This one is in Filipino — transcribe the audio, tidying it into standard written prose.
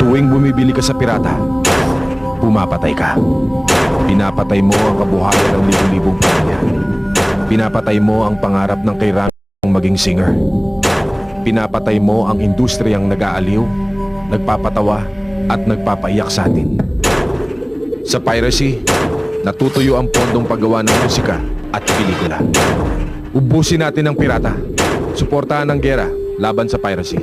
Tuwing bumibili ka sa pirata, pumapatay ka. Pinapatay mo ang kabuhayan ng libu-libong pamilya. Pinapatay mo ang pangarap ng kay Rami maging singer. Pinapatay mo ang industriyang nag-aaliw, nagpapatawa at nagpapaiyak sa atin. Sa piracy, natutuyo ang pondong paggawa ng musika at pelikula. Ubusin natin ang pirata. Suportahan ang gera laban sa piracy.